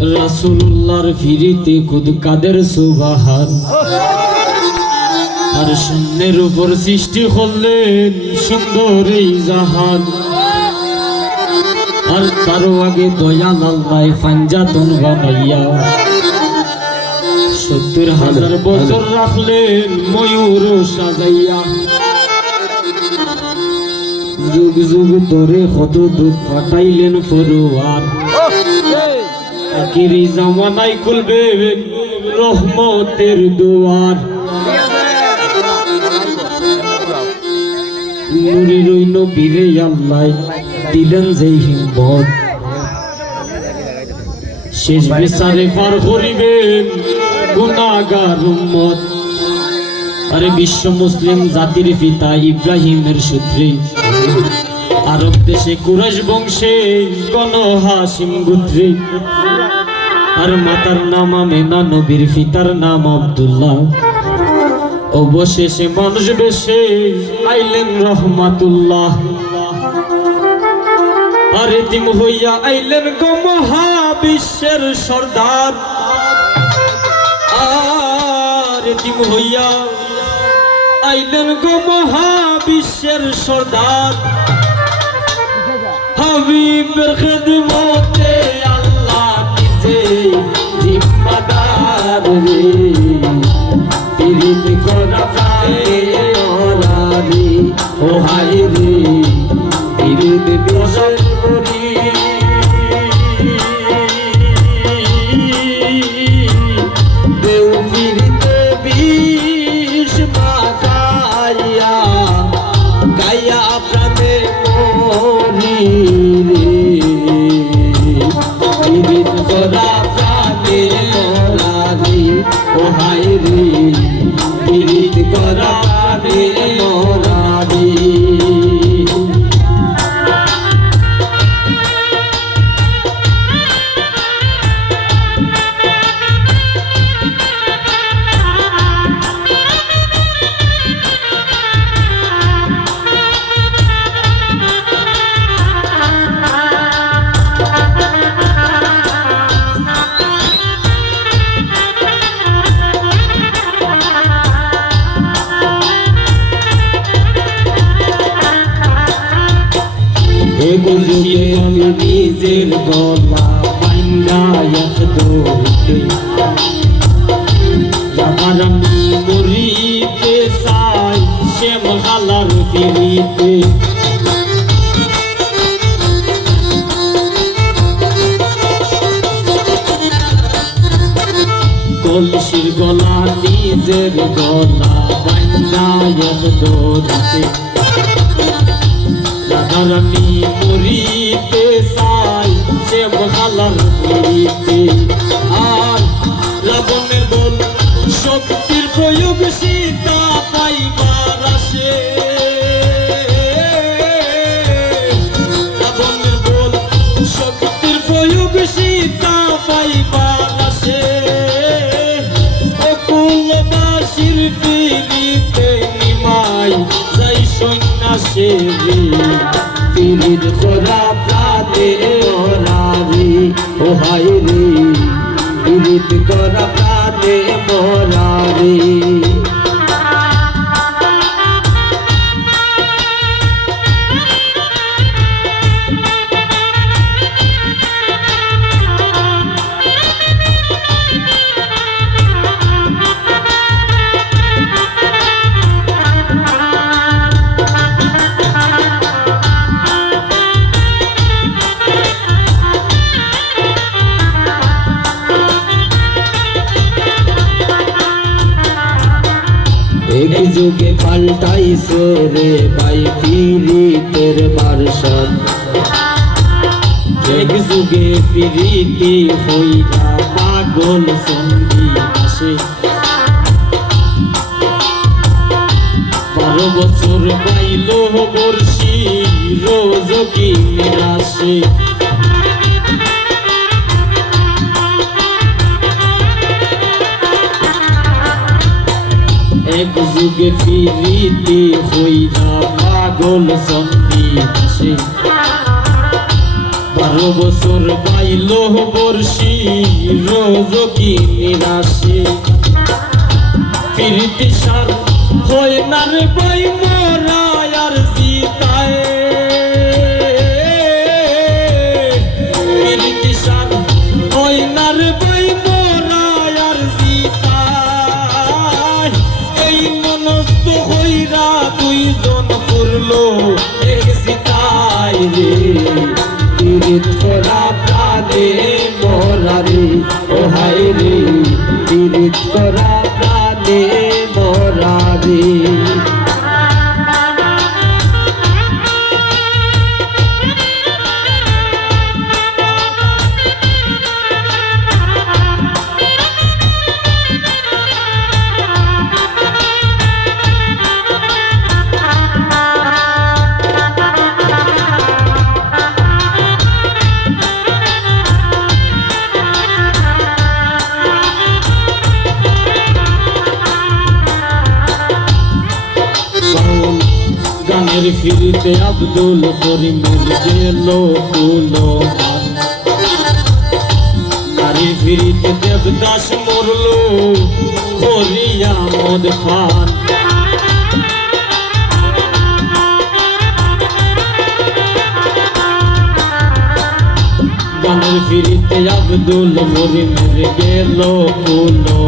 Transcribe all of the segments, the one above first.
রাসূলুল্লাহর ফিরিতে খুদ কাদের সুবহান আর শূন্যের উপর সৃষ্টি করলেন সুন্দর এই জাহান আর তারও আগে দয়াল আল্লাহ পাঞ্জাতন বানাইয়া ৭০,০০০ বছর রাখলেন ময়ূর সাজাইয়া যুগ যুগ ধরে কত দুধ পাঠাইলেন ফরোয়ার আখিরি জামানায় খুলবে রহমতের দুয়ার নূরের ওই নবীরে আল্লাহ দিলেন যেই হিম্মত শেষ বিচারে পার করিবেন গুনাহগার উম্মত আরে বিশ্ব মুসলিম জাতির পিতা ইব্রাহিমের সূত্রে আরব দেশে কুরাইশ বংশে বনু হাশিম গোত্রে আর মাতার নাম আমেনা নবীর পিতার নাম আব্দুল্লাহ অবশেষে মানুষ বেশে আইলেন রহমাতুল্লাহ আর এতিম হইয়া আইলেন গো মহাবিশ্বের সর্দার আর এতিম হইয়া আইলেন গো মহাবিশ্বের সর্দার হাবিবের খিদমতে আল্লাহ নিজে জিম্মাদার রে পিরিত করা প্রাণে ওরারি ও হায় রে পিরিত বিশাল করি দেউ পিরিতে বিষ মাখাইয়া গাইয়া প্রাণে মরি রে পিরিত করা প্রাণে ওরারি ও হায় রে পিরিত করা প্রাণে ওরারি এগুলিয়ে আমি নিজের গলা বাইন্দা একদমতে যাবার আমি মরিতে চাই সে মহালার ফিরিতে কলসির গলা নিজের গলা বাইন্দা একদমতে রাধারানী মরিতে চাই সে মহালার মরিতে আর রাবণের বল শক্তির প্রয়োগ সীতা পাইবার আসে রাবণের বল শক্তির প্রয়োগ সীতা পাইবার আসে অকুলবাসীর ফিরিতে নিমাই যাই সন্ন্যাসে রে পিরিত করা প্রাণে ওরারি ও হায় রে পিরিত করা প্রাণে মোরারি এক যুগে পাল্টাইছে রে ভাই পিরিতের বারসাত এক যুগে পিরিতি হইয়া পাগল সঙ্গী আসে 12 বছর পাইল বর্ষি রোজ কি আসে এক যুগে ফিরিতে হইয়া পাগল সঙ্গী আসে 12 বছর পাই আইল বর্ষি রোজ কি নিরাশি ফিরতি সার হয় না রে বই মোরা আর জিতায় ফিরতি সার হয় না রে বই মোরা আর জিতায় এই মনস্থ হইরা দুইজন করলো এক জিতায় রে পীড়িত করা প্রাণে মরা রে ও হায় রে পীড়িত করা প্রাণে মরা রে গানের ফিরিতে আব্দুল করিমের গেল কুলো নারীর ফিরিতে দেবদাস মরল হরিয়া মদ খান গানের ফিরিতে আব্দুল করিমের গেল কুলো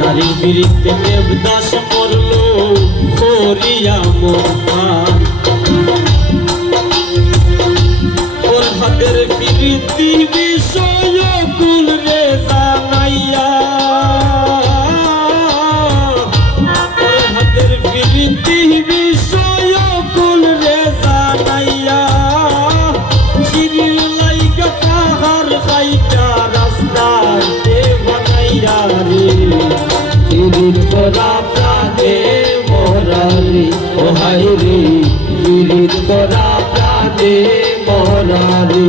নারীর ফিরিতে দেবদাস মরল হরিয়া মোহান ওর হাতের প্রীতি বিষয় কুল রে জানাইয়া ওর হাতের প্রীতি বিষয় কুল রে জানাইয়া চিরির লাইগা পাহাড় খাইটা রাস্তায় বানাইয়া রে পীড়িত করা প্রাণে মরা রে ও হায় রে পীড়িত করা প্রাণে মরা রে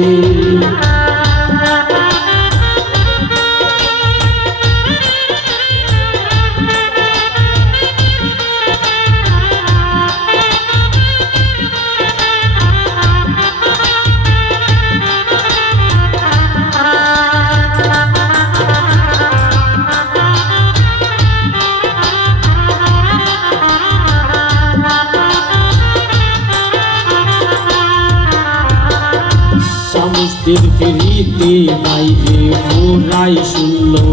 স্বামীর ফিরিতে নাই রে পুরাই শুনলো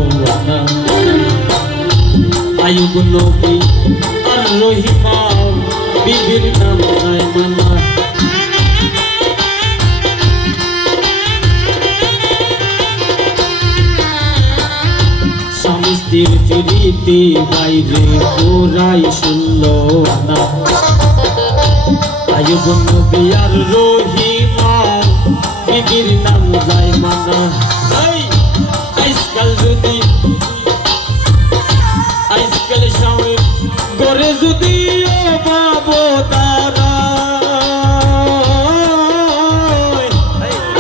না আয়ুব নবী আর রহিমা বিবির নাম যায় মানা স্বামীর ফিরিতে নাই রে পুরাই শুনলো না আয়ুব নবী আর রহিমা বিবির নাম যায় মানা আজকাল যদি আজকাল স্বামী করে যদি ও বাবু তারা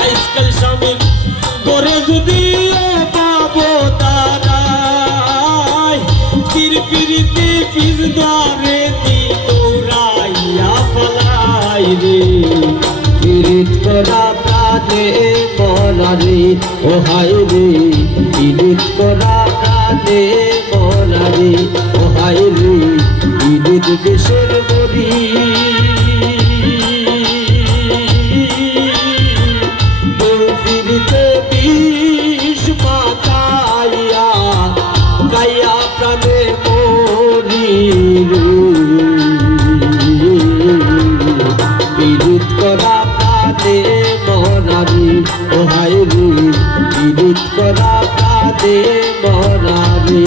আজকাল স্বামী করে যদি ও বাবু তারা তিরপিরিতে পিস দারে দি দৌড়াইয়া ফলাই রে পীড়িত করা প্রাণে মরা রে ও হায় রে পীড়িত করা প্রাণে মরা রে ও হায় রে পীড়িত দেশের মরি পীড়িতে বিষ মাতাইয়া গাইয়া প্রাণে মরি রে পীড়িত করা প্রাণে মরা রে ও হায় রে পীড়িত করা প্রাণে মরা রে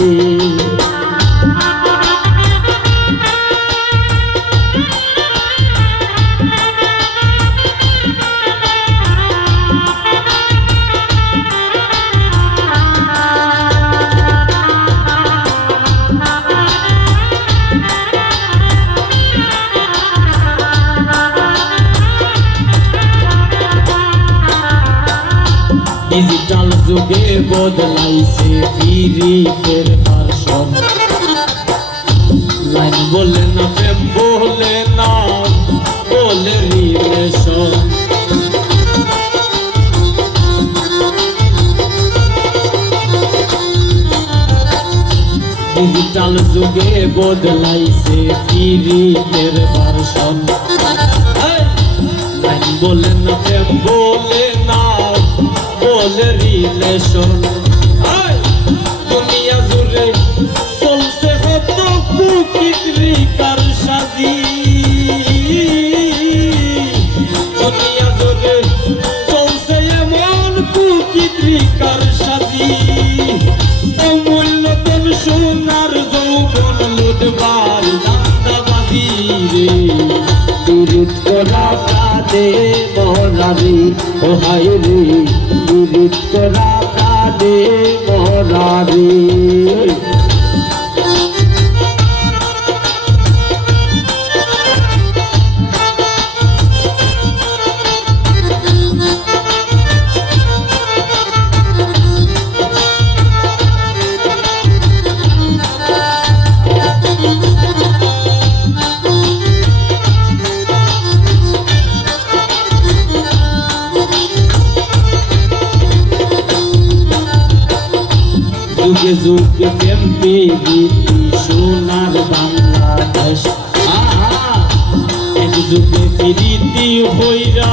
ডিজিটাল যুগে বদলাইছে ফিরিতের ভাষণ লাইন বলে না প্রেম বলে না বলে রিলেশন ডিজিটাল যুগে বদলাইছে পিরিতের ভার্সন লাইন বলে না প্রেম বলে না বলে রিলেশন দুনিয়া জুড়ে চলছে কত কুকিত্রি কার সাজি দুনিয়া জুড়ে চলছে এমন কুকিত্রি কার সাজি অমূল্যতম সোনার যৌবন লুটবার দান্দাবাজি রে পিরিত করা প্রাণে মরারি ও হায় রে পিরিত করা প্রাণে মরারি যুগে যুগে প্রেম প্রীতি সোনার বাংলাদেশ এক যুগে প্রীতি হইরা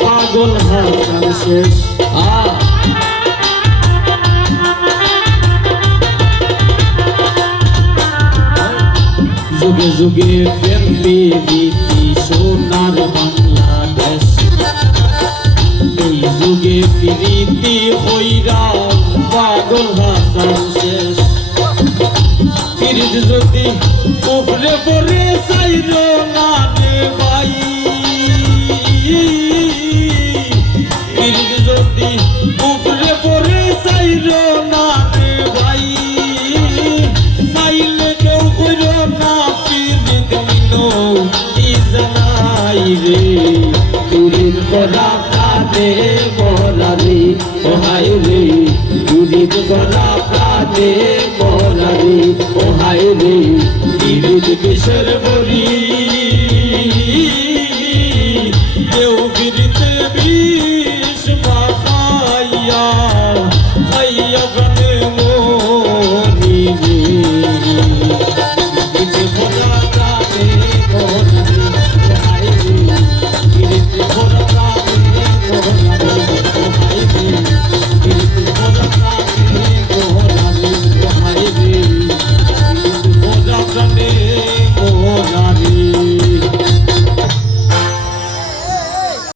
পাগল হাসান শেষ যুগে যুগে প্রেম প্রীতি সোনার বাংলাদেশ এই যুগে প্রীতি হইরা পাগল হাসান শেষ ফিরিত যদি উপরে পরে চাইল না রে ভাই ফিরিত যদি উপরে পরে চাইল না রে ভাই নাইলে কেউ কইল না ফিরিত মিনো ই জানাই রে ফিরিত করা প্রাণে মরারি ও হায় রে পিরিত করা প্রাণে মরারি ও হায় রে পিরিত কিসের বলি